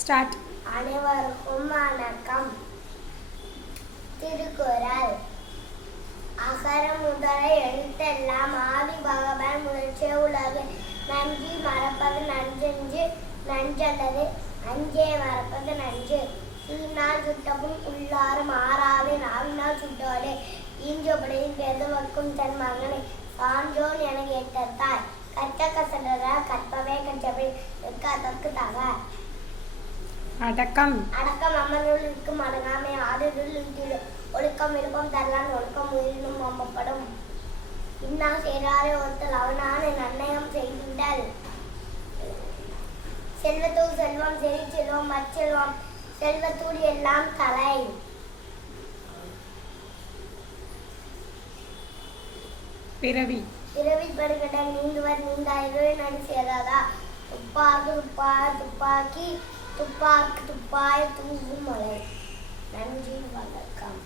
Start. அனைவருக்கும் வணக்கம். திருக்குறள். அகர முதல எழுத்தெல்லாம் ஆதி பகவான் முதற்றே உலகு. நன்றி மறப்பது நன்றென்று நன்றல்லது அஞ்சே மறப்பது நன்று. தீயினால் சுட்டப்பும் உள்ளாரும் ஆறாது நாவினால் சுட்டோடு ஈஞ்சொப்படையில் பெருவர்க்கும் தன் மகனை சான்றோன் என கேட்டாய். கற்ற கசடர கற்பவே கற்றவை அதற்கு தக. அடக்கம். அடக்கம் அமர்வுள் இருக்கும் அடங்காமை ஆடுதல் ஒழுக்கம் விருப்பம் தரலான் ஒழுக்கம் உயிரினும் நம்பப்படும். இன்னா சேராரே ஒருத்தல் அவனான நன்னயம் செய்திடல். செல்வத்தூர் செல்வம் செறி செல்வம் மற்செல்வம் செல்வத்தூர் எல்லாம் தலை. பிறவி. பிறவி பெருகடல் நீந்துவர் நீந்தா இரவே நடி சேராதா. துப்பாக்கு துப்பாய துப்பாக்கி துப்பாக்கு துப்பாய தூவும் மலை. நன்றி வணக்கம்.